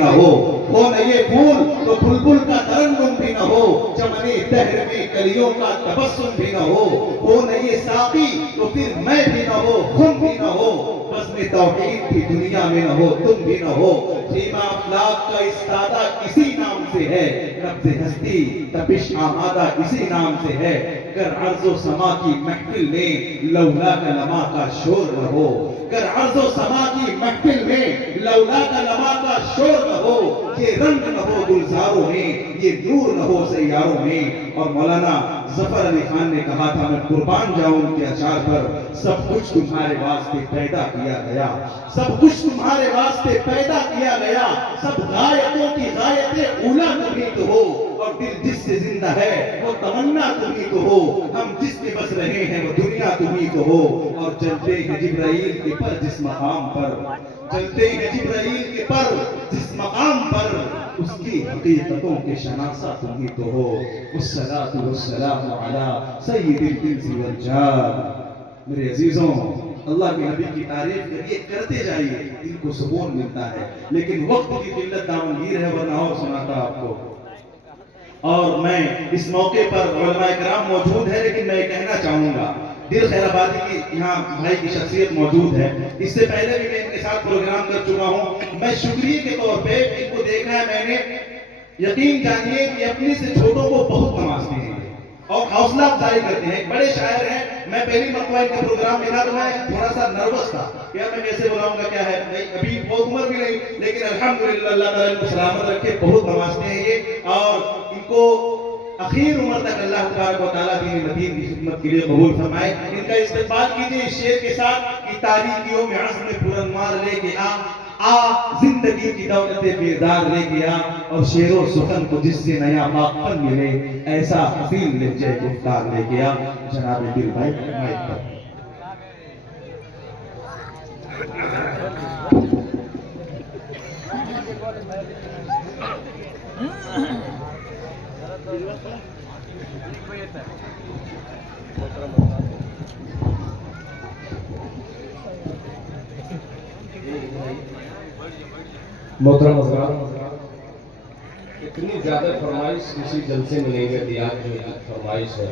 न हो न ये फूल तो बुलबुल का तरन्नुम भी न हो, चमने दहर में कलियों का तबस्सुम भी न हो न ये साकी तो फिर मैं भी न हो, खुम भी न हो, बज़्म तौहीद की दुनिया में न हो, तुम भी न हो। ख़ीमा अफ़लाक का इस्तादा इसी नाम से है, नब्ज़े हस्ती तपिश आमादा इसी नाम से है। अगर अर्ज़ो समा की महफिल में लौला का लमा का शोर न हो, अगर अर्ज़ो समा की महफिल में लौला का लमा का शोर न हो, ये रंग न हो गुलजारों में, ये नूर न हो सैयारों में। और मौलाना ज़फ़र अली खान ने कहा था, मैं कुर्बान जाऊं उनके अशार पर, सब कुछ तुम्हारे वास्ते पैदा किया गया, सब कुछ तुम्हारे वास्ते पैदा किया गया, सब गायकों की गायते ऊला तुम्ही तो हो, और दिल जिससे जिंदा है वो तमन्ना तुम्ही तो हो, हम जिसके बस रहे हैं वो दुनिया तुम्ही तो हो। और चलते हैं जिब्राइल के पर जिस मकाम पर, चलते हैं जिब्राइल के पर जिस मकाम पर, उसकी हकीकतों के शनासा तुम्ही तो हो। वस्सलातु वस्सलामु अला सय्यिदिल इंसी वल जान। मेरे अजीजों, अल्लाह के नबी की तारीफ करिए, करते जाइए, दिल को सुकून मिलता है। लेकिन वक्त की किल्लत दामनगीर है, वरना और सुनाता आपको। और मैं इस मौके पर उलमाए किराम मौजूद है, लेकिन मैं कहना चाहूंगा, दिल खैराबादी की यहाँ भाई की शख्सियत मौजूद है, इससे पहले भी मैं इनके साथ प्रोग्राम कर चुका हूँ। मैं शुक्रिया के तौर पे इनको देखा है मैंने, यकीन जानिए कि अपने से छोटों को बहुत नवाजते हैं और हौसला अफजाई करते हैं। बड़े शायर हैं, मैं पहली मरतबा इनके प्रोग्राम में था तो मैं थोड़ा सा नर्वस था, क्या मैं कैसे बुलाऊंगा, क्या है, नहीं अभी बहुत उम्र भी नहीं, लेकिन अल्हम्दुलिल्लाह अल्लाह ताला इनको सलामत रखे, बहुत नवाजते हैं ये। और इनको आखिर उम्र तक अल्लाह तबारक व तआला दीन मदीन की खिदमत के लिए कबूल फरमाए। इनका इस्तेमाल कीजिए इस शेर के साथ कि तारीकियों में अज़्म बुलंदमार लेके आ जिंदगी की दौलत बेदार लेके आ, और शेरो सुखन को जिससे नया माखन मिले, ऐसा हसीन लहजे गुफ्तार लेके आ। जनाब दिल भाई माइक पर। मोहतरम हज़रात, इतनी ज्यादा फरमाइश किसी जलसे में नहीं रहती आज जो फरमाइश है।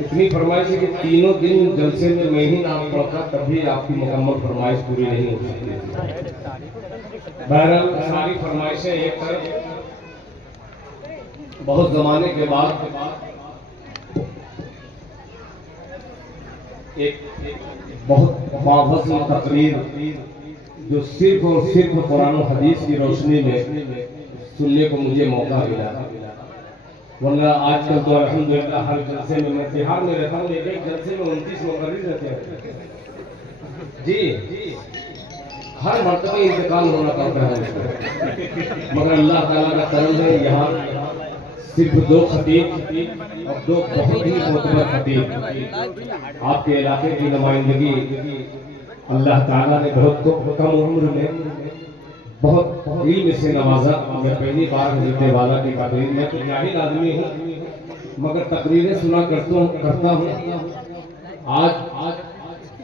इतनी फरमाइश है कि तीनों दिन जलसे में मैं ही नाम पढ़ता तभी आपकी मुकम्मल फरमाइश पूरी नहीं हो सकती। बहरहाल सारी फरमाइशें एक तरफ, बहुत जमाने के बाद एक बहुत बावज़न तकरीर जो सिर्फ और सिर्फ कुरान और हदीस की रोशनी में सुनने को मुझे मौका मिला। वरना आजकल तो अल्हम्दुलिल्लाह हर जलसे में, मैं बिहार में रहता हूँ, एक जलसे में 29 मुक़र्रिर रहते हैं जी, हर मरतबे इंतकाल होना पड़ता है। मगर अल्लाह ताला का करम है, यहाँ सिर्फ 2 खतीब और 2 बहुत ही मोतबर खतीब आपके इलाके की नुमाइंदगी अल्लाह ताला ने बहुत कम उम्र में बहुत इल्म से नवाजा। मैं पहली बार हज़रत वाला की तकरीर, मैं तो जाहिल आदमी हूँ मगर तकरीरें सुना करता हूँ। आज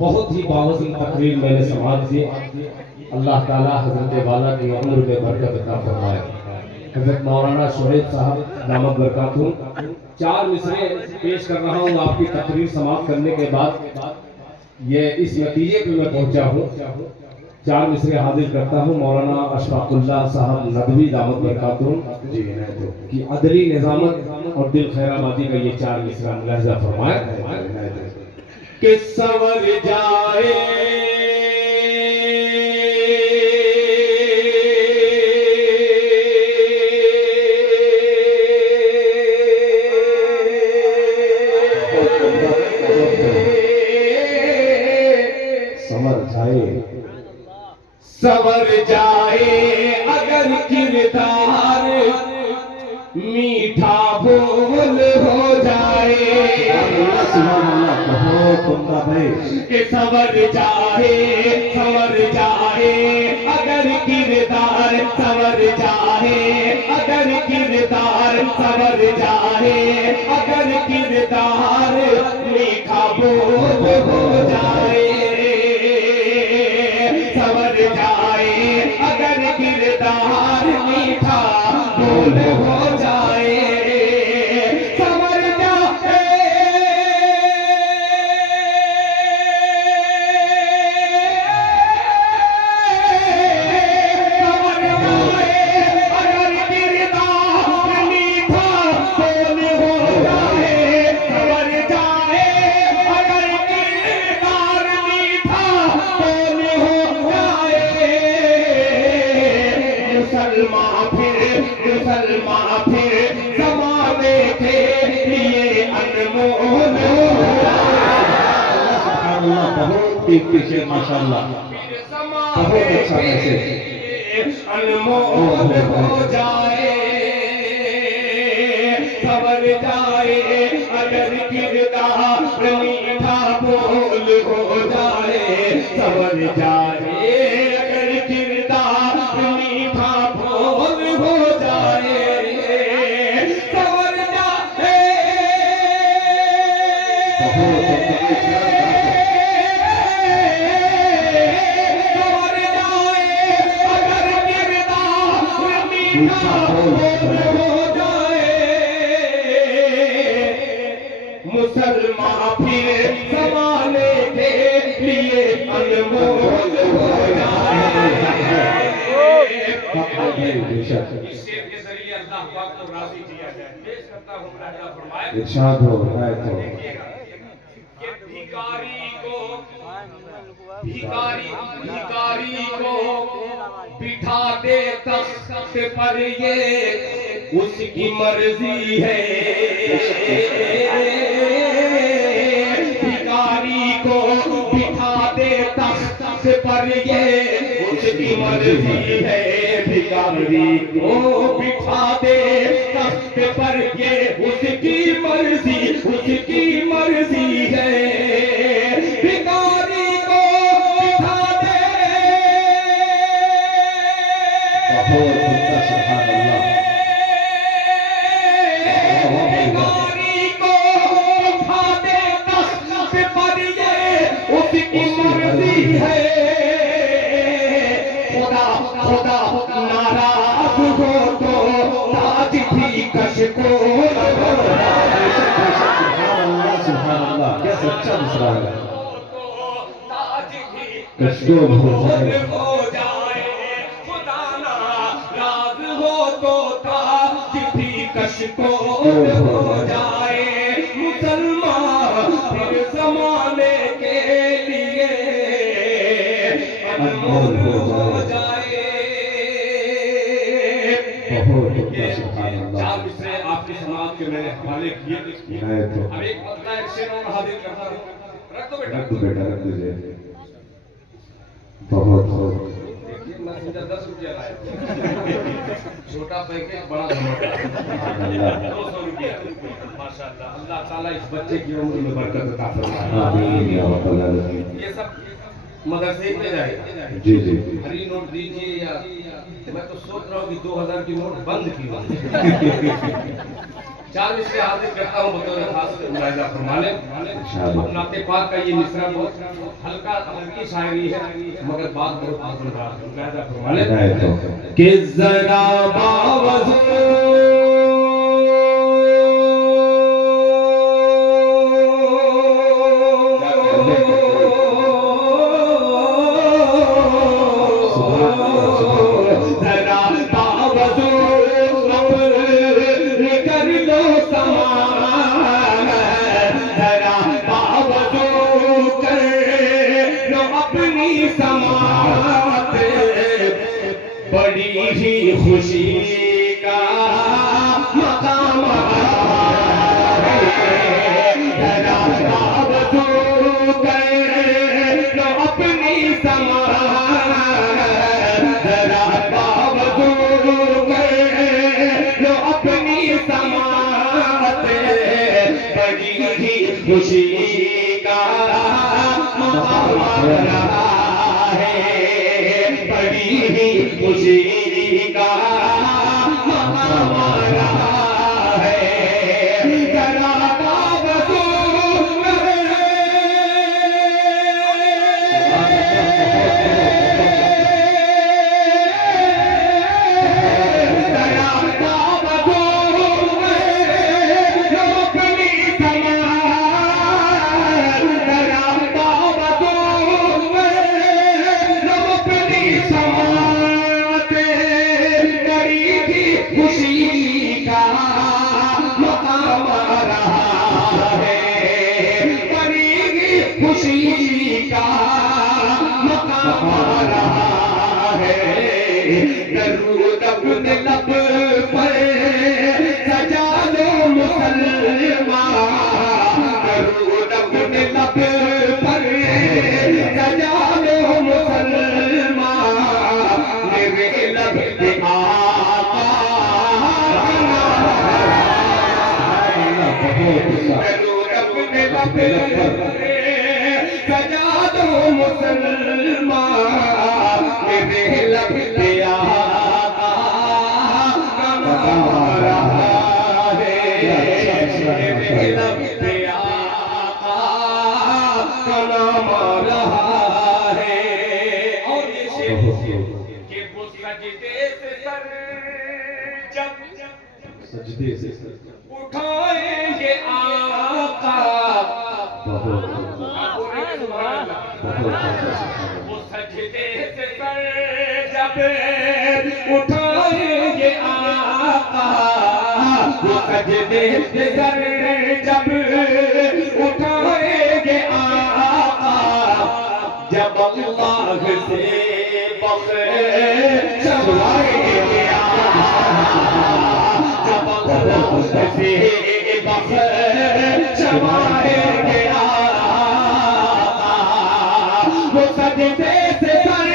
बहुत ही बावज़न तकरीर मैंने समाज दी। अल्लाह ताला हज़रत वाला की उम्र में बरकत अता फरमाए। हज़रत मौलाना शुहैब साहब दामद बरकातुहू, 4 मिसरे पेश कर रहा हूँ आपकी तकरीर समाप्त करने के बाद। ये इस नतीजे पे मैं पहुंचा हूँ, 4 मिसरे हाजिर करता हूँ। मौलाना अशफाकुल्लाह साहब नदवी दामद बरकातुहू की अदली निज़ामत और दिल खैराबादी का ये 4 मिसरा मुलाहिज़ा फरमाए कि सवर जाए सवर जाए अगर किरदार मीठा बोल हो जाए, कि सवर जाए अगर किरदार, सवर जाए अगर किरदार, सवर जाए अगर किरदार मीठा बोल हो जाए, सवर जाए अगर किरदार मीठा बोल हो जाए, संवर जाए, संवर जाए, अगर किरदार मीठा बोल हो जाए, संवर जाए, अगर किरदार मीठा बोल हो जाए, मुसलमान फिर ज़माने के लिए अनमोल हो अल्लाह बहुत पीछे माशाल्लाह, बहुत अच्छा मैसेज। अनमोल हो जाए, संवर जाए, अगर किरदार मीठा बोल हो जाए, संवर जाए, अगर किरदार मीठा बोल हो जाए, संवर जाए, संवर जाए, अगर किरदार मीठा बोल हो जाए, मुसलमान फिर ज़माने के लिए अनमोल हो जाए। इस शेर के जरिए अल्लाह पाक को राजी किया जाए। पेश करता हूँ राजा फरमाए, इरशाद हो रहा है तो कि भिखारी को बिठा दे तख्त पर, ये उसकी मर्जी है, भिखारी को बिठा दे तख्त पर, ये उसकी मर्जी है, भिखारी को बिठा दे तख्त पर, ये उसकी मर्जी है, भिखारी को बिठा दे, बहुत अच्छा, सुभान अल्लाह। भिखारी को बिठा दे तख्त पर, ये उसकी मर्जी है, खुदा नाराज हो तो ताज भी कश को, सुभान अल्लाह, क्या सच्चा मिसरा है। ताज भी कश्को हो जाए, हो जाए, खुदा नाराज हो तो ताज भी कश को हो जाए, मुसलमान फिर ज़माने के लिए अनमोल हो जाए। बहुत अच्छा, सुभान अल्लाह। चार मिसरे आपकी समाज के मैंने हवाले किए। है तो अब एक मतलब एक शेर और हाजिर करता हूँ, रख दो बेटा। रख दो बेटा, रख दीजिए। बहुत देखिए मैं सीधा 10 रुपया लाया, छोटा पैकेट बड़ा धमाका, अल्लाह 200 रुपया, माशाल्लाह। अल्लाह ताला इस बच्चे की उम्र में बरकत अता फरमाए। आमीन या रब्बल आलमीन। ये सब मदरसे में जाएगा, जी जी हरी नोट दीजिए, या मैं तो सोच रहा हूँ कि 2000 की नोट बंद की बात। चार मिसरे हाजिर करता हूँ बतौर खास मुलाहिजा फरमाने। अब नाते पाक का ये मिसरा बहुत हल्की शायरी है, मगर बात बहुत मज़ेदार है। मुलाहिजा फरमाने है तो कि जरा बावजूद जरा बावजूद कर लो समान, जरा बावजूद कर लो अपनी समात, बड़ी ही खुशी का मकाम है, जरा बावजूद कर लो अपनी समात, जरा बावजूद कर लो अपनी समात, बड़ी ही खुशी का मकाम रहा है, बड़ी ही खुशी का मकाम रहा है, जरा बावजूद खुशी का मकाम रहा है, बड़ी खुशी का मकाम रहा है। दरूद अपने लब पर सजा लो मुसलमान, दरूद अपने लब पर सजा लो मुसलमान, मेरे लब पे आका दरूद अपने लब पर सजा दो मुसलमान, मेरे लब पे आका नाम रहा है, मेरे लब पे आका नाम रहा है। और ये शेर कि वो सजदे से सर जब सजदे से उठाएंगे आका, वो सजदे से सर जब उठाएंगे आका, वो सजदे से सर जब उठाएंगे आका, जब अल्लाह से बख्शवाएंगे आका, जब अल्लाह से बख्शवाएंगे वो सजदे से सर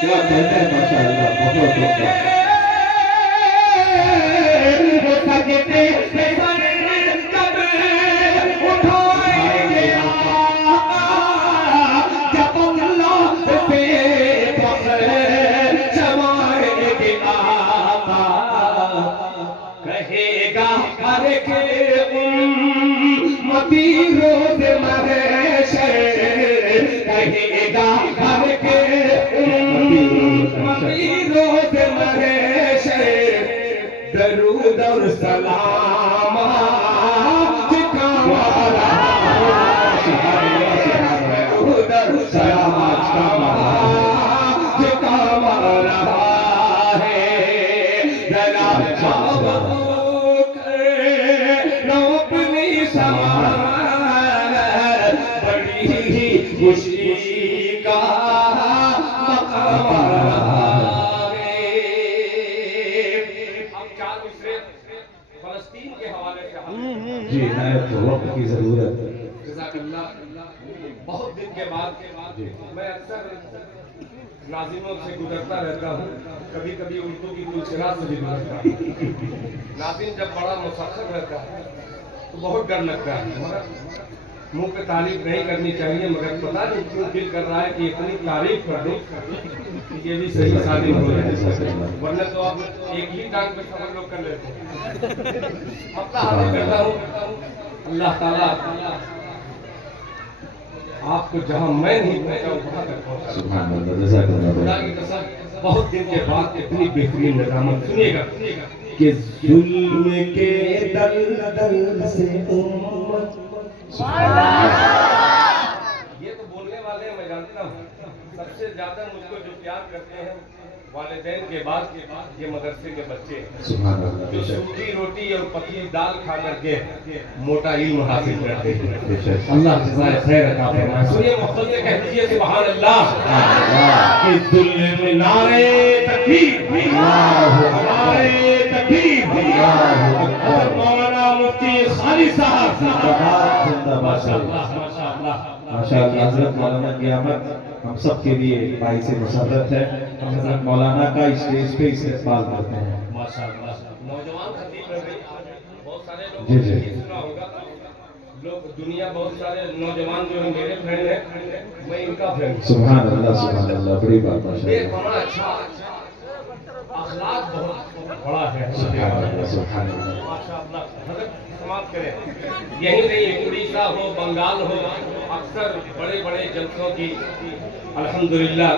क्या कहते हैं माशाअल्लाह, बहुत अच्छा। वो सजदे से सर जब उठाएंगे आका, जब अल्लाह से बख्शवाएंगे आका, कहेगा हर के उम्मती रोज़ महशर, कहेगा हर के उम्मती रोज़ महशर, दरूद और सलाम का मारा, दरूद और सलाम का मारा है। जरा अपनी समान बड़ी खुशी का मकाम है। हम चार दूसरे फलस्तीन के हवाले से जी नायब तो वक्त की जरूरत है। बहुत दिन के बाद मैं अक्सर नाज़िमों से गुजरता रहता हूँ, कभी कभी उर्दू की पुलसिरात से भी गुजरता हूँ। नाज़िम जब बड़ा मुसख्खर रहता है तो बहुत डर लगता है, मगर मुंह पे तारीफ नहीं करनी चाहिए, मगर पता नहीं क्यों दिल कर रहा है कि इतनी तारीफ कर दूं कि ये भी सही साबित हो जाए, वरना तो आप एक ही टांग पे सब लोग कर लेते हैं। अपना हाजिर करता हूँ, अल्लाह ताला आपको जहाँ मैं नहीं पहुँचा वहाँ तक पहुँचा। सुभान अल्लाह, जज़ाकल्लाह। खुदा की कसम बहुत दिन के बाद इतनी बेहतरीन निजामत सुनिएगा कि जुल्म के दलदल से उम्मत, ये तो बोलने वाले मैं जानता हूँ, सबसे ज्यादा मुझको जो प्यार करते हैं वालिदैन के बाद ये मदरसे के बच्चे हैं, सुभान अल्लाह, जो सूखी रोटी और पतली दाल खा करके मोटा इल्म हासिल करते हैं। अल्लाह जज़ाए खैर अता फरमाए। सुनिए मोहब्बत से कह दीजिए सुभान अल्लाह। कि जुल्म नारे तकबीर, नारे तकबीर, मौलाना मुफ्ती खालिद साहब जिंदाबाद। माशाअल्लाह माशाअल्लाह माशाअल्लाह। हज़रत मौलाना क़यामत हम सब के लिए भाई से मुसर्रत है। हम हज़रत मौलाना का स्टेज पे इस्तेमाल करते हैं। माशाअल्लाह। नौजवान खतीब है भाई, बहुत सारे लोग जी, जी। ये सुना होगा, लोग दुनिया बहुत सारे नौजवान जो है मेरे फ्रेंड हैं, मैं इनका फ्रेंड हूं। सुभान अल्लाह, बड़ी बात ये माशाअल्लाह। बड़ा अच्छा अखलाक बहुत बड़ा है। सुभान अल्लाह, सुभान अल्लाह। माशाअल्लाह। हज़रत समाप्त करें, यही नहीं उड़ीसा हो, बंगाल हो, अक्सर बड़े बड़े जलसों की अल्हम्दुलिल्लाह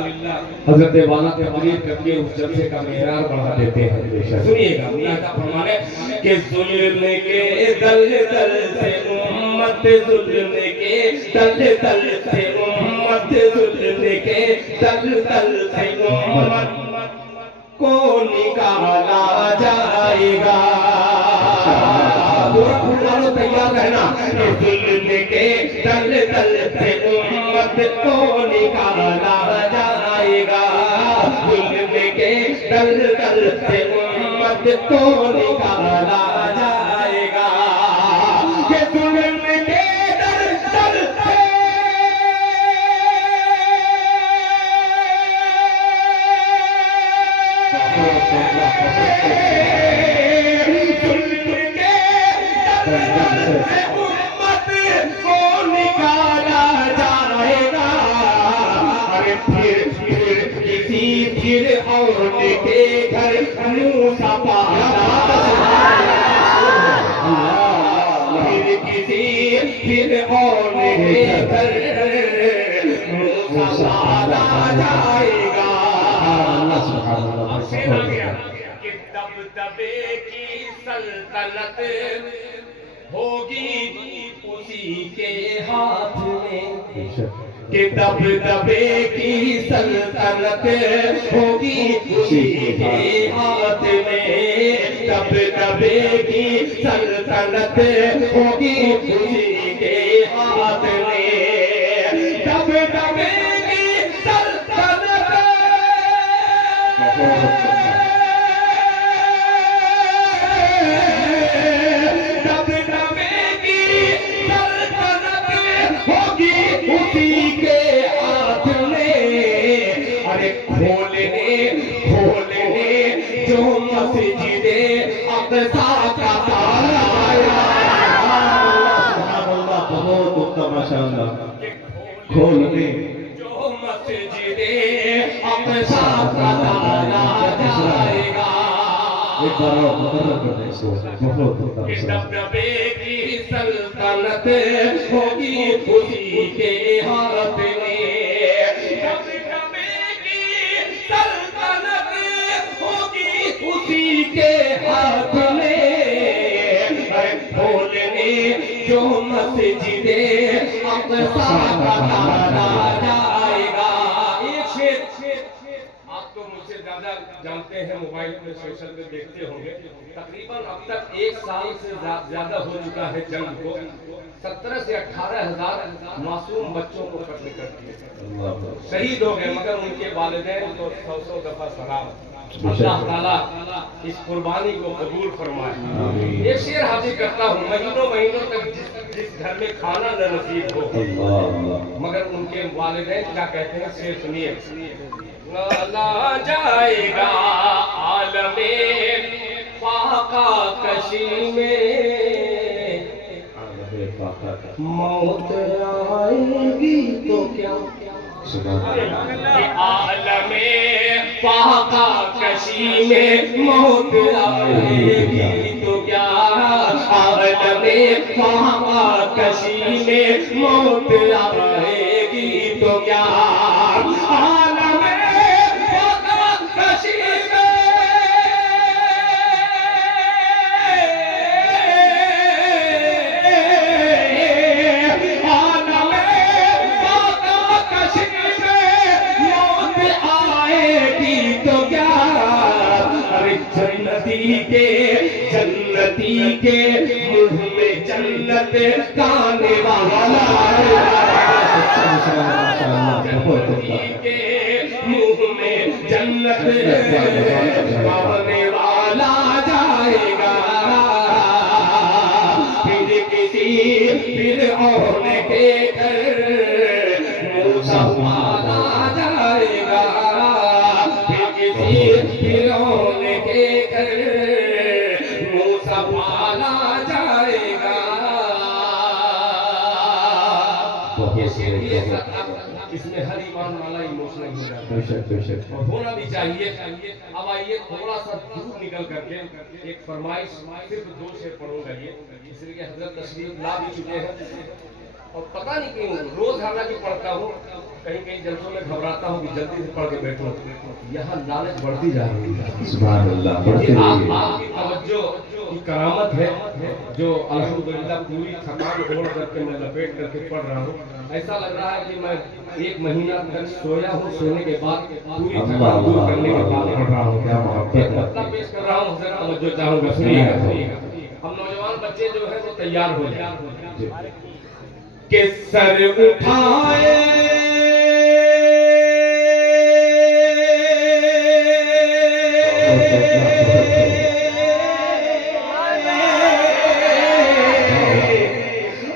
हजरत वाला तकरीर करके उस जलसे का मेयार बढ़ा देते हैं। सुनिएगा अल्लाह का फरमान है कि जुल्म के दलदल से उम्मत, जुल्म के दलदल से उम्मत, जुल्म के दलदल से उम्मत को निकाला जाएगा। पूरा तैयार रहना। जुल्म के दलदल से उम्मत को निकाला जाएगा। जुल्म के दलदल से उम्मत को निकाला जाएगा। ये जुल्म के दलदल से उम्मत को निकाला जाएगा। अरे फिर किसी और के घर मूसा पाला, फिर और के घर मूसा पाला जाएगा। कि दबदबे की सल्तनत होगी उसी के हाथ में। कि दबदबे की सल्तनत होगी उसी के हाथ में। दबदबे की सल्तनत होगी उसी के हाथ में। दबदबे की सल्तनत होगी उसी के हाथ में। अरे खोलने जो मस्जिदे अक़सा का ताला, बहुत उत्तम माशाअल्लाह। खोलने जो मस्जिदे अक़सा का ताला जाएगा। एक बार और मुकर्रर कर दें इसको। बहुत उत्तम। कि दबदबे की सल्तनत होगी उसी के हाथ में। दबदबे की सल्तनत होगी उसी के हाथ में। खोलने जो मस्जिदे अक़सा का ताला जाएगा। एक शेर आप तो मुझसे ज्यादा जानते हैं, मोबाइल पे सोशल पे देखते होंगे। तकरीबन अब तक 1 साल से ज्यादा हो चुका है जंग को। 17 से 18 हजार मासूम बच्चों को कत्ल कर दिए, शहीद हो गए। मगर उनके वालिदैन को 100 दफा सलाम। अल्लाह ताला इस कुर्बानी को कबूल फरमाए। एक शेर हाजिर करता हूँ। महीनों तक जिस घर में खाना न नसीब हो, मगर उनके वालिदैन क्या कहते हैं, शेर सुनिए। ला जाएगा आलमे फाका कशी में, मौत आएगी तो क्या। आलमे फाका कशी में मौत आएगी तो क्या। आलमे फाका कशी में मौत आएगी तो क्या। जन्नती के मुंह में जन्नत खाने वाला, जन्नती के मुंह में जन्नत खाने वाला जाएगा। फिर और के घर मूसा वाला जाएगा। फिर और के घर पाला जाएगा। इसमें हर ईमान वाला इमोशनल हो जाता है और होना भी चाहिए। अब आइए थोड़ा सा दूर निकल करके एक फरमाइश, सिर्फ 2 शेर पढ़ूंगा ये, इसलिए हजरत तशरीफ ला भी चुके हैं। और पता नहीं क्यों रोज हालांकि पढ़ता हूँ, कहीं कहीं जलसों में घबराता हूँ कि जल्दी से पढ़ के बैठूं, यहाँ लालच बढ़ती जा रही है। सुभान अल्लाह, ये बढ़ती रही है। आपकी तवज्जो की करामत है जो अल्हम्दुलिल्लाह पूरी थकान छोड़ करके मैं लपेट करके पढ़ रहा हूँ। ऐसा लग रहा है कि मैं 1 महीना तक सोया हूँ, सोने के बाद पूरी थकान दूर करने के बाद पढ़ रहा हूँ। क्या मोहब्बत है। मतलब पेश कर रहा हूँ, जरा तवज्जो चाहूँगा, सुनिएगा। हम नौजवान बच्चे जो है वो तैयार हो जाए कि सर उठाए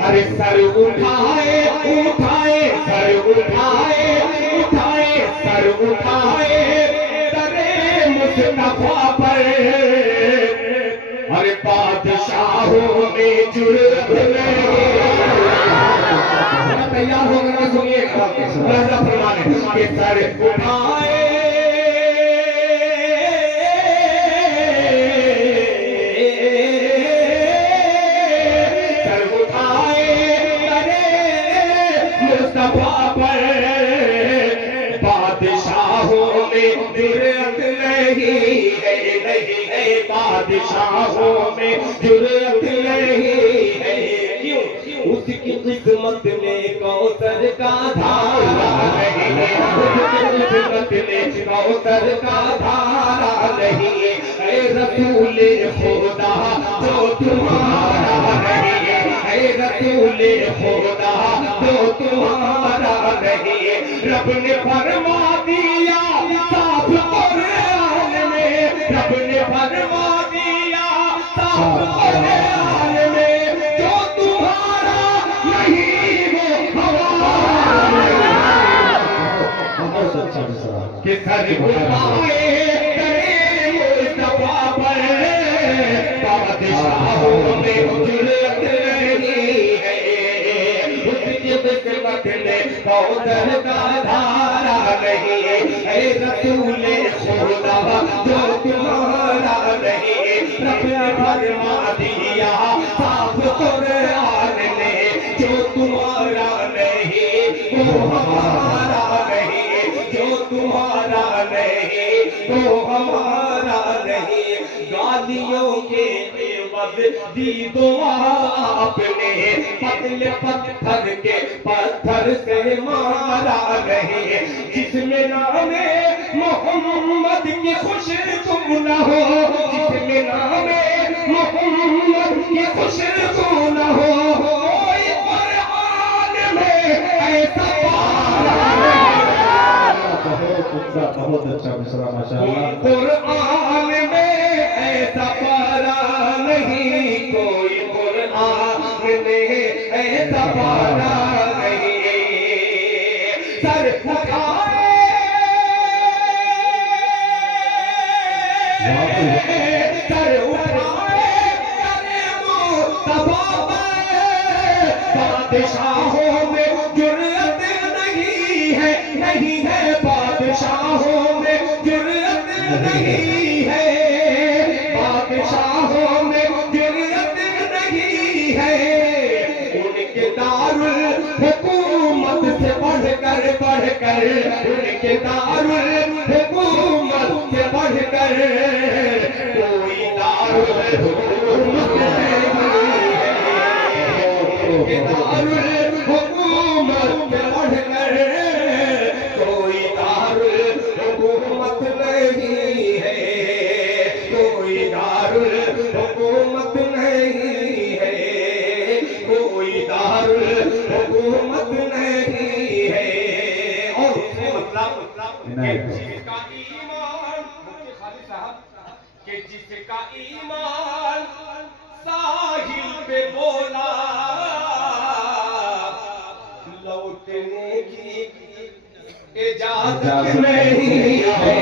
अरे सर उठाए उठाए सर उठाए उठाए सर उठाए दरे मुस्तफा पर, अरे बादशाहों में जुर्रत तैयार हो गया। सुनिएगा राजा फरमाने के सर उठाए सर उठाए अरे मुस्तफा पर, बादशाहों में जुर्रत नहीं है, नहीं है बादशाहों में जुर्रत नहीं है। क्यों? उसकी किस्मत में कौसर का धारा नहीं है, उसकी किस्मत में कौसर का धारा नहीं है। ऐ रसूले खुदा जो तुम्हारा नहीं है, ऐ रसूले खुदा जो तुम्हारा नहीं है। रब ने फरमा दिया साफ कुरान में, रब ने फरमा दिया साफ कुरान में, जो तुम्हारा नहीं वो हमारा कि सर उठाए करे मुस्तफा पर, बादशाहों में जुर्रत नहीं है, उसकी किस्मत में कौसर का धारा नहीं है। ऐ रसूले खुदा जो तुम्हारा नहीं है, रब ने फरमा दिया साफ कुरान में, जो तुम्हारा नहीं वो हमारा नहीं, जो तुम्हारा नहीं वो हमारा नहीं। गालियों के एवज दी दुआ आपने, पतले पत्थर के पत्थर से मारा नहीं। जिसमें नामे मोहम्मद की खुशबू न हो, जिसमें नामे मोहम्मद की खुशबू न हो, कोई कुरान में ऐसा बहुत अच्छा मिसरा माशाअल्लाह। कुरान में ऐसा पारा नहीं, कोई कुरान में ऐसा पारा नहीं। सर उठाए सर उठाए अरे मुस्तफा पर, बादशाहों में जुर्रत नहीं है, नहीं है बादशाहों में जुर्रत नहीं है, बादशाहों में जुर्रत नहीं है। उनके दारुल हुकूमत से बढ़कर उनके दारुल हुकूमत से बढ़कर कोई दारुल हुकूमत नहीं है, उनके दारुल हुकूमत से बढ़कर कोई दारुल हुकूमत नहीं है, कोई दारुल हुकूमत नहीं है, कोई दारुल हुकूमत नहीं है। और उसमें मतलब जिसका ईमान, मुफ्ती खालिद साहब, कि जिसका ईमान साहिल पे बोला लौटने की इजाजत नहीं है,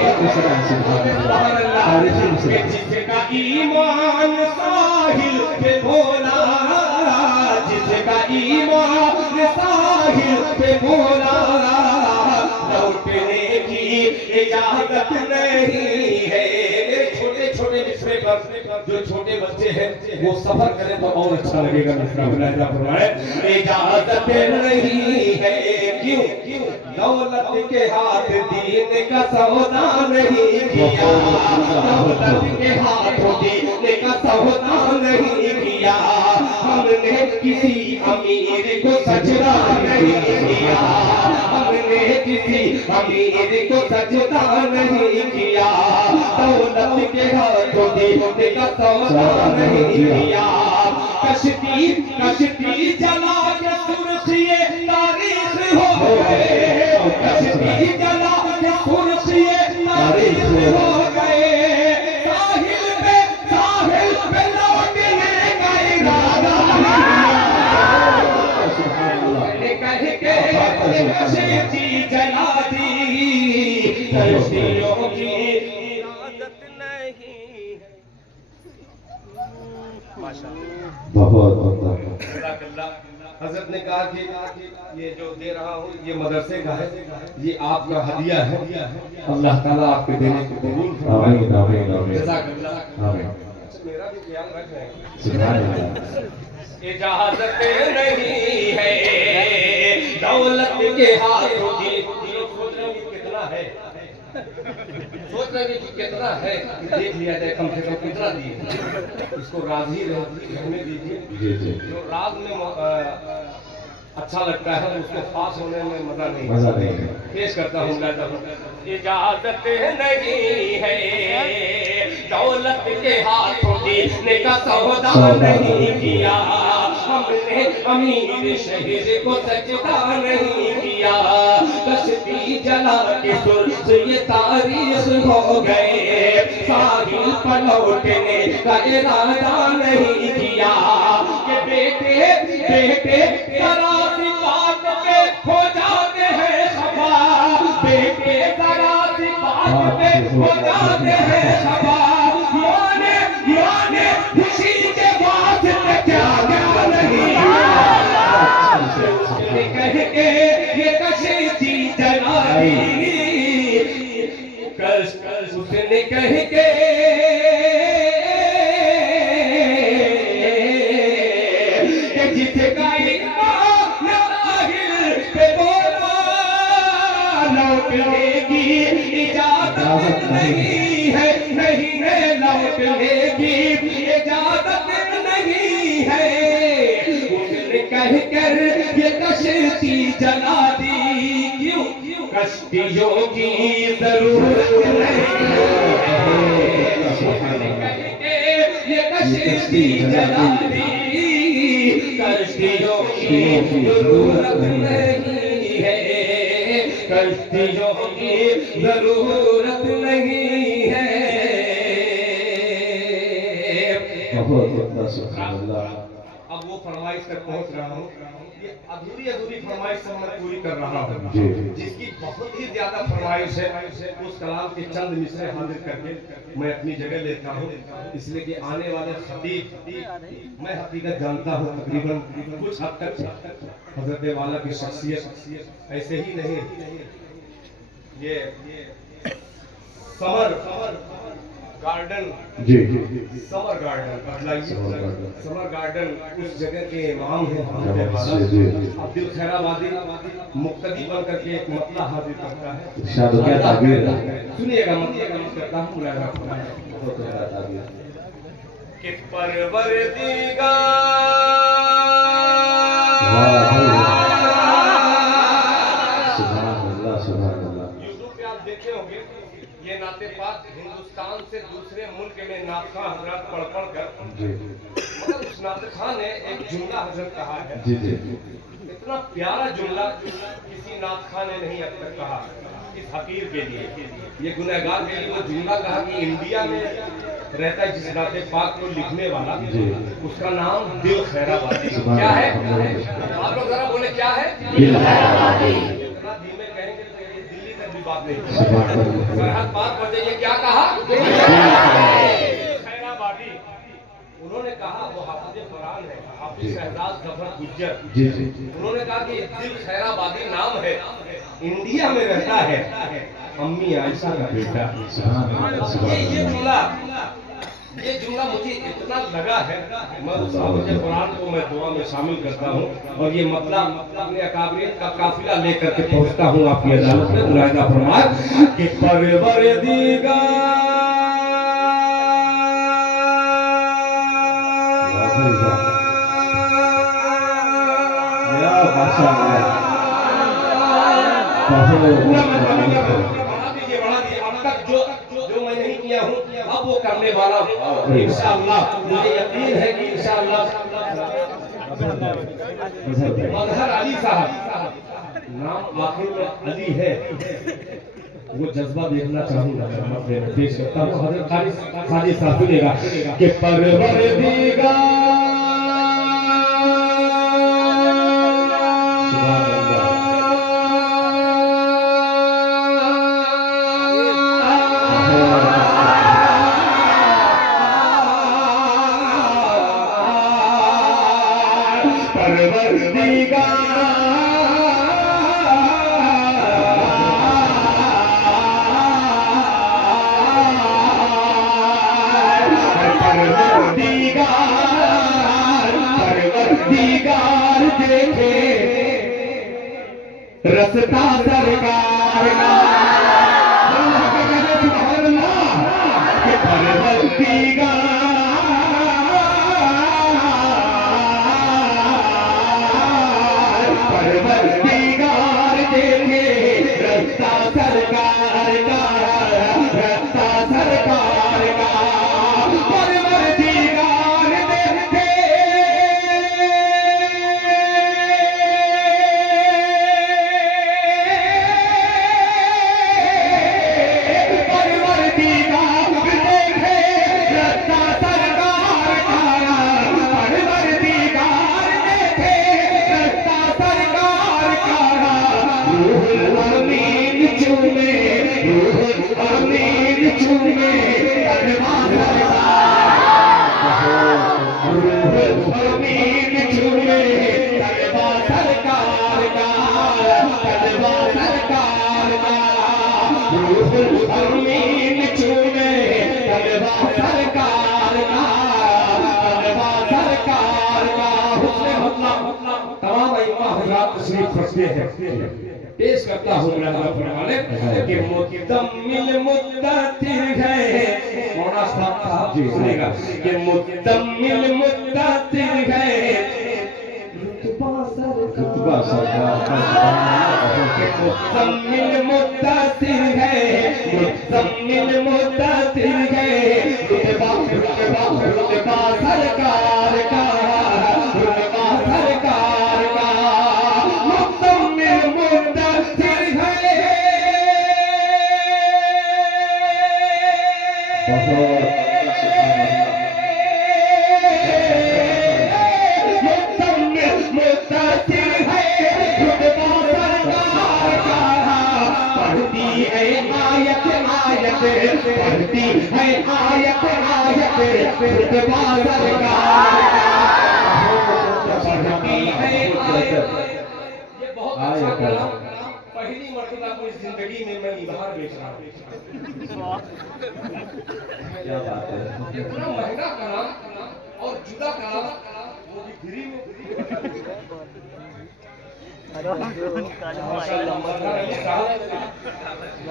जिसका ईमान साहिल पे बोला, जिसका ईमान साहिल पे बोला लौटने की इजाजत नहीं है। छोटे छोटे मदरसे पर जो छोटे बच्चे हैं वो सफर करें तो और अच्छा लगेगा। इजाजत नहीं है क्यों दौलत के हाथ दीन का सौदा नहीं किया, दौलत के हाथ दीन का सौदा नहीं किया, हमने किसी अमीर को सजदा नहीं किया, हमने किसी अमीर को सजदा नहीं किया, दौलत के हाथों दीन का सौदा नहीं किया। कश्ती कश्ती जला के सुरखिए तारीख हो गए, कश्ती जला के सुरखिए तारीख हो गए, साहिल पे लौटने का इरादा कह के कश्ती जला दी, कश्तियों की इजाजत नहीं। बहुत हजरत ने कहा कि ये जो दे रहा हूँ ये मदरसे का है, ये आपका हदिया है, अल्लाह ताला आपके देने को कबूल फरमाए। जज़ाकल्लाह। मेरा भी ख्याल रख रहे हैं। इजाजत नहीं है दौलत के हाथों की। सोच रहे हो कितना है, सोच रहे कि कितना है, देख लिया जाए कम से कम कितना दिए, इसको राजी रहने दीजिए। जो राज में अच्छा लगता है उसको पास होने में मजा नहीं है। पेश करता हूँ इजाजत नहीं है दौलत के हाथों दीने का सौदा नहीं किया, हमने अमीर शहीद को सजदा नहीं किया, कश्ती जला के सुर्ख ये तारीख हो गए, साहिल पर लौटने का इरादा नहीं किया, कि बेटे बेटे जरा सी बात पे हो जाते हैं खफा, बेटे जरा सी बात पे हो जाते हैं खफा, माने माने खुशी के बाद क्या क्या नहीं कह के ये कश्ती जला दी, कश उसने कह के जिसका लौटने की इजाजत नहीं है, नहीं है लौटने की इजाजत नहीं है, उसने कह कर ये कश्ती जला दी, क्यों कश्तियों की जरूरत नहीं है, उसने कह के ये कश्ती जला दी, कश्तियों की जरूरत नहीं है, कश्तियों की जरूरत नहीं है। अब वो फरमाइश तक पहुंच रहा हूँ, ये अधूरी अधूरी फरमाइश से मैं पूरी कर रहा हूँ, जिसकी बहुत ही ज्यादा फरमाइश है, उस कलाम के चंद मिसरे हाजिर करके मैं अपनी जगह लेता हूँ, इसलिए कि आने वाले खतीब मैं हकीकत जानता हूँ, तकरीबन कुछ हद तक हजरत वाला की शख्सियत ऐसे ही नहीं, ये समर गार्डन समर गार्डन बदलाइए, समर गार्डन उस जगह के इमाम हैं अब्दुल खैराबादी, मुक्तदी बन करके एक मतला हाजिर करता है, सुनिएगा मतलब करता हूँ कि परवरदिगार यूट्यूब पे आप देखे होंगे ये नाते पाक हिंदुस्तान से दूसरे मुल्क में नातखां हजरत पढ़ कर, मतलब उस नातखां ने एक जुमला हजरत कहा है, इतना प्यारा जुमला किसी नातखां ने नहीं अब तक कहा इस हकीर के लिए, ये गुनहगार के लिए वो जुमला कहा कि इंडिया में रहता है जिस नाते पाक को लिखने वाला, उसका नाम दिल खैराबादी। क्या है आप लोग जरा बोले, क्या है दिल खैराबादी? इतना धीमे कहेंगे तो ये दिल्ली तक भी बात नहीं, सरहद पार पर जाइए, क्या कहा खैराबादी। उन्होंने कहा वो हाफिज कुरान है, हाफिज शहजाद जफर गुज्जर, उन्होंने कहा कि दिल खैराबादी नाम है, इंडिया में रहता है, अम्मी आयशा का बेटा। ये जुमला ये जुमला मुझे इतना लगा है, मैं उस हाफिज़ कुरान को मैं दुआ में शामिल करता हूँ और ये मतलब अपने अकाबरियत का काफिला लेकर के पहुँचता हूँ आपकी अदालत में। मुलाहिजा फरमाए कि परवरदिगार जो मैं नहीं किया हूँ अब वो करने वाला हूँ इंशाअल्लाह। मुझे यकीन है कि इंशाअल्लाह मजहर अली साहब नाम आखिर में अली है, वो जज्बा देखना चाहूंगा। मैं पेश करता हूँ हज़रत खाजी साहब सुनेगा कि परवरदिगार रसता सरकार का परवरदिगार देखे रस्ता सरकार का, रस्ता सरकार का परवरदिगार देखे पेश करता हूँ कि मुद्दम्मिल मुद्दतिर है। मौलाना साहब जी सुनेगा कि मुद्दम्मिल मुद्दतिर है, रुतबा मुद्दम्मिल मुद्दतिर है, मुद्दम्मिल मुद्दतिर है, रुतबा सरकार का, रुतबा सरकार का पढ़ती है आयत आयत रुतबा सरकार पढ़ती है आयत। ये बहुत अच्छा कलाम, पहली मर्तबा अपनी जिंदगी में मैं इबार बेच रहा हूँ। क्या बात है, इतना महंगा कलाम और जुदा कलाम वो भी फ्री में।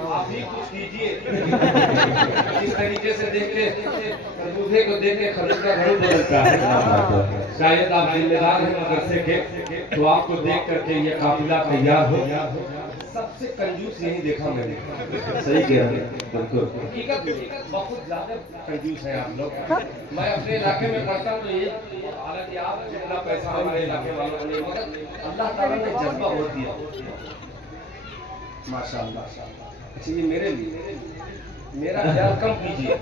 आप भी कुछ कीजिए। इस तरीके से देखते दूल्हे को देख के खरीद का घर बदलता है। शायद आप जिम्मेदार हैं मदरसे के, तो आपको देख करके ये काफिला तैयार हो। सबसे कंजूस नहीं देखा मैंने। सही कह रहे हैं, बिल्कुल हकीकत बहुत ज्यादा कंजूस है आप लोग। मैं अपने इलाके में पढ़ता हूँ तो ये, हालांकि आप जितना पैसा हमारे इलाके वालों को नहीं, मगर अल्लाह ताला ने जज्बा और दिया माशाअल्लाह। अच्छा ये मेरे लिए, मेरा ख्याल कम कीजिए।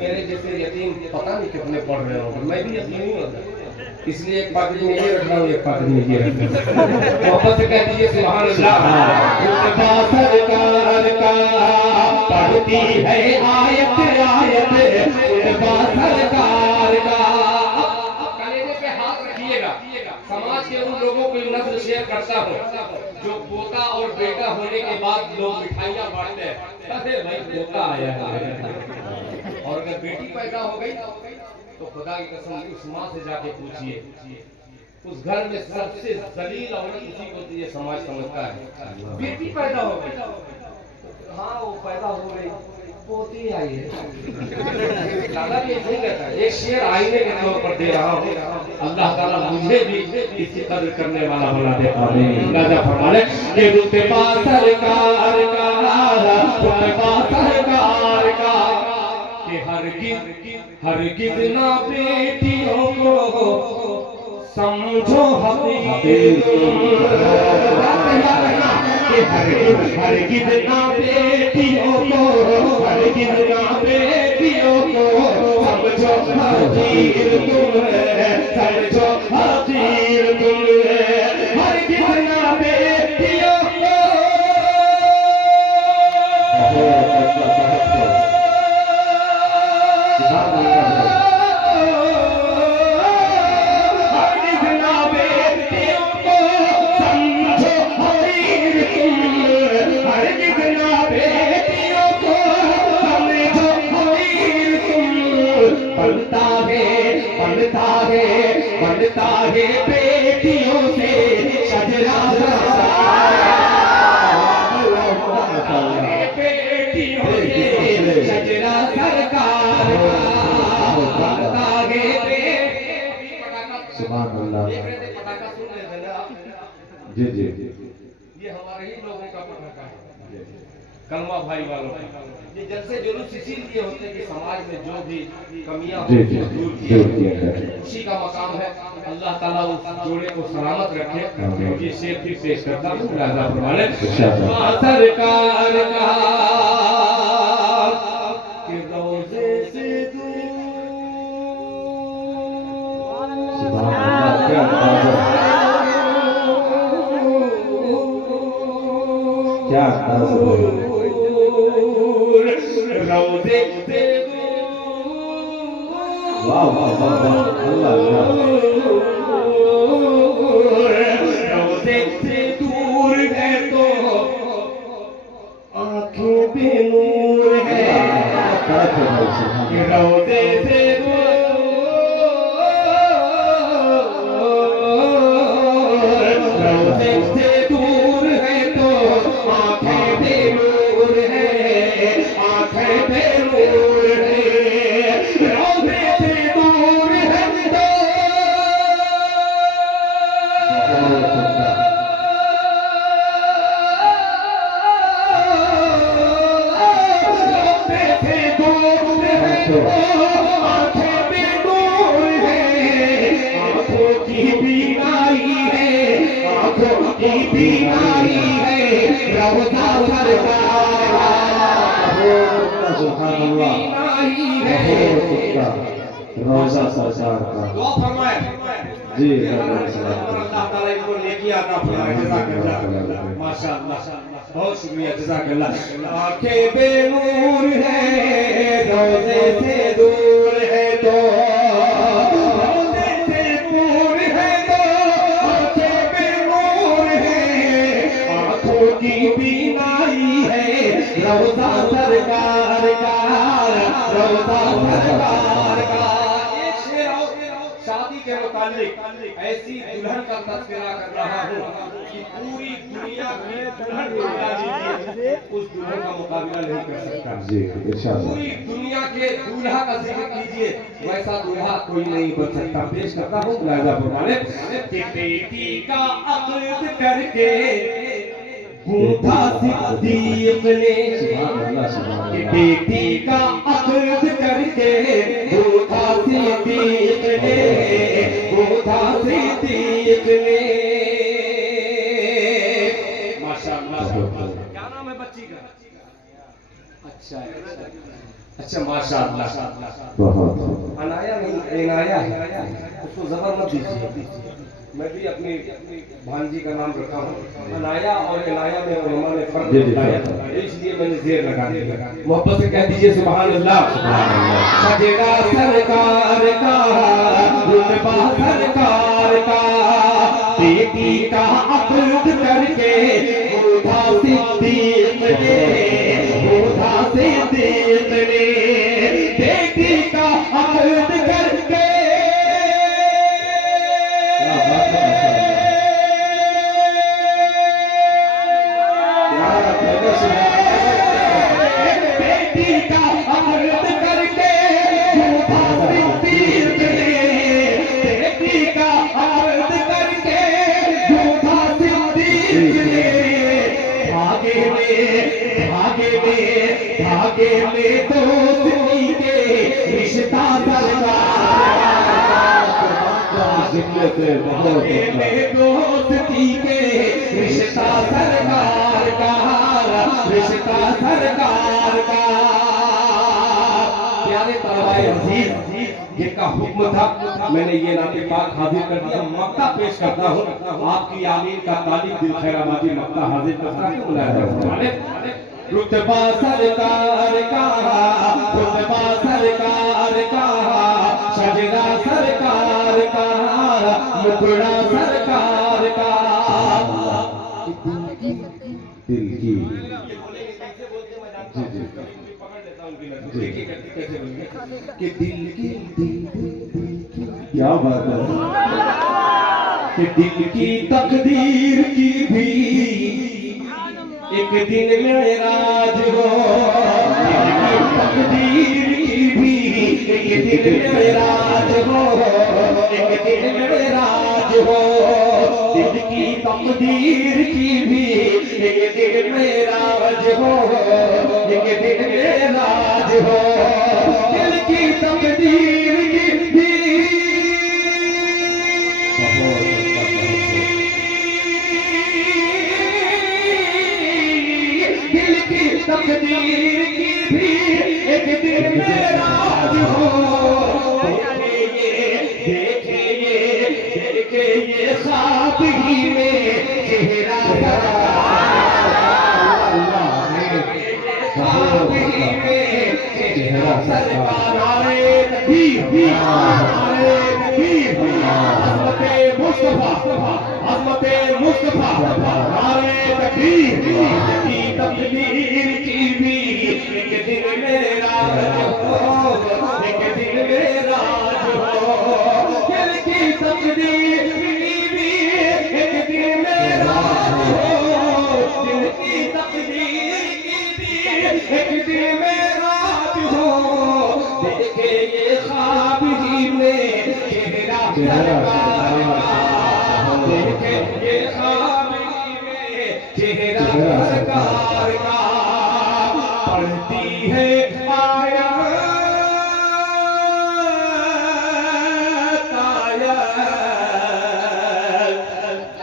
मेरे जैसे यतीम पता नहीं कितने पढ़ रहे हो, मैं भी यतीम ही होता, इसलिए एक पादरी में ये रख रहा हूँ, एक पादरी में ये रख रहा हूँ। मोहब्बत से कह दीजिए सुभान अल्लाह। रुतबा सरकार का पढ़ती है आयत आयत, रुतबा सरकार का। कलेजे पे हाथ रखिएगा। समाज के उन लोगों को नस्ल शेयर करता हूँ जो पोता और बेटा होने के बाद लोग मिठाइयाँ बांटते हैं। अरे भाई पोता आया है और अगर बेटी पैदा हो गई तो खुदा की कसम उस माँ से जाके पूछिए, उस घर में सबसे जलील औरत उसी को ये समाज समझता है। बेटी पैदा हो गई, हाँ वो पैदा हो गई, पोती आई है। दादा भी ऐसे ही कहता है। एक शेर आईने के तौर पर दे रहा हूँ, अल्लाह ताला मुझे भी इसकी कदर करने वाला बना दे। आमीन। दादा फरमाने कि रुतबा सरकार का कि हरगिज ना बेटियों को समझो हकीकत, हरगिज ना बेटियों को, हरगिज ना बेटियों को समझो हकीर तुम है, समझो हकीर तुम है, हरगिज ना बेटियों को। बनता है बेटियों से शजरा, बेटियों से शजरा सरकार, बनता है सुभान अल्लाह। पटाखा सुन रहे थे आप? जी जी, ये हमारे ही लोगों का पटाखा है, कलमा भाई वालों का। ये जलसे जुलूस इसीलिए होते हैं कि समाज में जो भी कमियां जी होती जी, हैं दूर दूर किया किया जाए। उसी का मकाम है। अल्लाह ताला उस जोड़े को सलामत रखे। आमीन। ये शेर फिर पेश करता हूँ राजा फरमाने इंशाअल्लाह। सरकार का कि रोज़े से दूर, सुभान अल्लाह, क्या अंदाज़ है, क्या अंदाज़ है। रोज़े से वाह वाह वाह वाह, अल्लाह अल्लाह। रोज़े से दूर है तो आंखें बेनूर है, रोज़े से रोज़े से दूर है तो आंखें बेनूर है, आंखें बेनूर है, रोज़े से दूर है तो आंखें बेनूर है, आंखों की बीमारी है, आंखों की बीमारी है, रौज़ा सरकार सुभान अल्लाह, बीमारी है। रोज़ा सरकार का। दुआ फरमाए जी अल्लाह ताला इनको नेकी अता फरमाए। जज़ाकल्लाह, माशाअल्लाह, बहुत शुक्रिया, जज़ाकल्लाह। आंखें बेनूर है, रोज़े से दूर है तो, रोज़े से दूर है तो आंखें बेनूर है, आंखों की बीमारी है, रौज़ा सरकार का, रौज़ा सरकार का। एक शेर और शादी के मुतालिक ऐसी दुल्हन का तस्करा कर रहा हूँ कि पूरी दुनिया में दुल्हन को मिला लीजिए, उस दुल्हन का मुकाबला नहीं कर सकता। जी इंशाअल्लाह। पूरी दुनिया के दूल्हा का जिक्र कीजिए, वैसा दूल्हा कोई नहीं बन सकता। पेश करता हूँ राजा फरमाने कि बेटी का अक़द करके गूंथा सिद्दीक़ ने, सुभान अल्लाह, सुभान कि अल्लाह। बेटी का अक़द करके गूंथा सिद्दीक़ ने, गूंथा सिद्दीक़ ने। माशाअल्लाह। क्या नाम है बच्ची का? अच्छा माशाअल्लाह। बहुत अनाया नहीं, इनाया है, उसको जबर मत दीजिए। मैं भी अपनी भांजी का नाम रखा हूँ। अनाया और इनाया में उलमा ने फर्क बताया, इसलिए मैंने जेर लगा दिया। मोहब्बत से कह दीजिए सुभान अल्लाह। सजेगा सरकार का, रुतबा सरकार का, बेटी का अक़द करके गूंथा सिद्दीक़ ने, गूंथा सिद्दीक़ ने। भागे में दोस्ती के रिश्ता भागे में दोस्ती के रिश्ता सरकार का रिश्ता सरकार का। प्यारे तलवाए अजीज जिनका हुक्म था मैंने ये नाते पाक हाजिर कर दिया। मक्ता पेश करता हूँ आपकी आमीन का तालिब दिल खैराबादी मक्ता हाजिर करता क्यों बुलाया जाए। रुतबा सरकार का रुतबा सरकार का शजरा सरकार का मुखड़ा सरकार का दिल की कि दिल की क्या बात है कि दिल की तकदीर की भी एक दिन मेराज हो। तकदीर की भी एक दिन मेराज हो एक दिन मेराज हो। दिल की तकदीर की भी एक दिन मेराज हो एक दिन मेराज हो। दिल की तकदीर की भी तकदीर की भी एक दिन मेराज हो। देखे ये ख्वाब ही में चेहरा ख्वाब ही में चेहरा सरकार अज़मत मुस्तफा नारे तकबीर की तकदीर की भी एक दिन मेराज हो एक दिन मेराज हो। दिल की तकदीर की भी एक दिन मेराज हो दिल की तकदीर की भी एक दिन मेराज हो। देखे ये ख्वाब ही में चेहरा सरकार का देखे ये ख्वाब ही में चेहरा सरकार का। पढ़ती है आया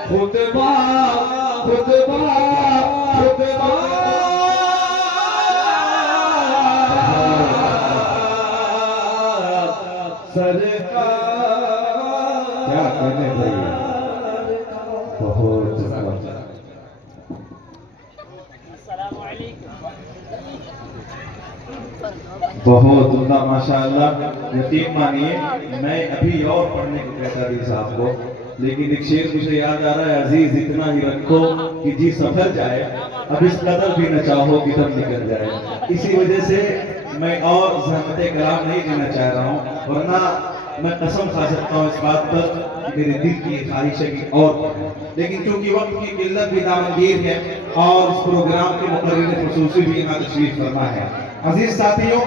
खुतबा खुतबा खुतबा सरकार क्या कहने भैया बहुत बहुत उम्दा माशाअल्लाह। यकीन मानिए मैं अभी और पढ़ने को कहता थी साहब को, लेकिन एक शेर मुझे याद आ रहा है। अजीज इतना ही रखो कि जी सफर जाए, अब इस कदर भी न चाहो कि दम निकल जाए। इसी वजह से मैं और ज़हमत कलाम नहीं देना चाह रहा हूँ, वरना मैं कसम खा सकता हूँ इस बात पर कि मेरे दिल की ख्वाहिश है कि और, लेकिन क्योंकि वक्त की किल्लत भी दामनगीर है और इस प्रोग्राम के मुकर्रिर खुसूसी भी यहाँ तशरीफ फरमा है। अजीज साथियों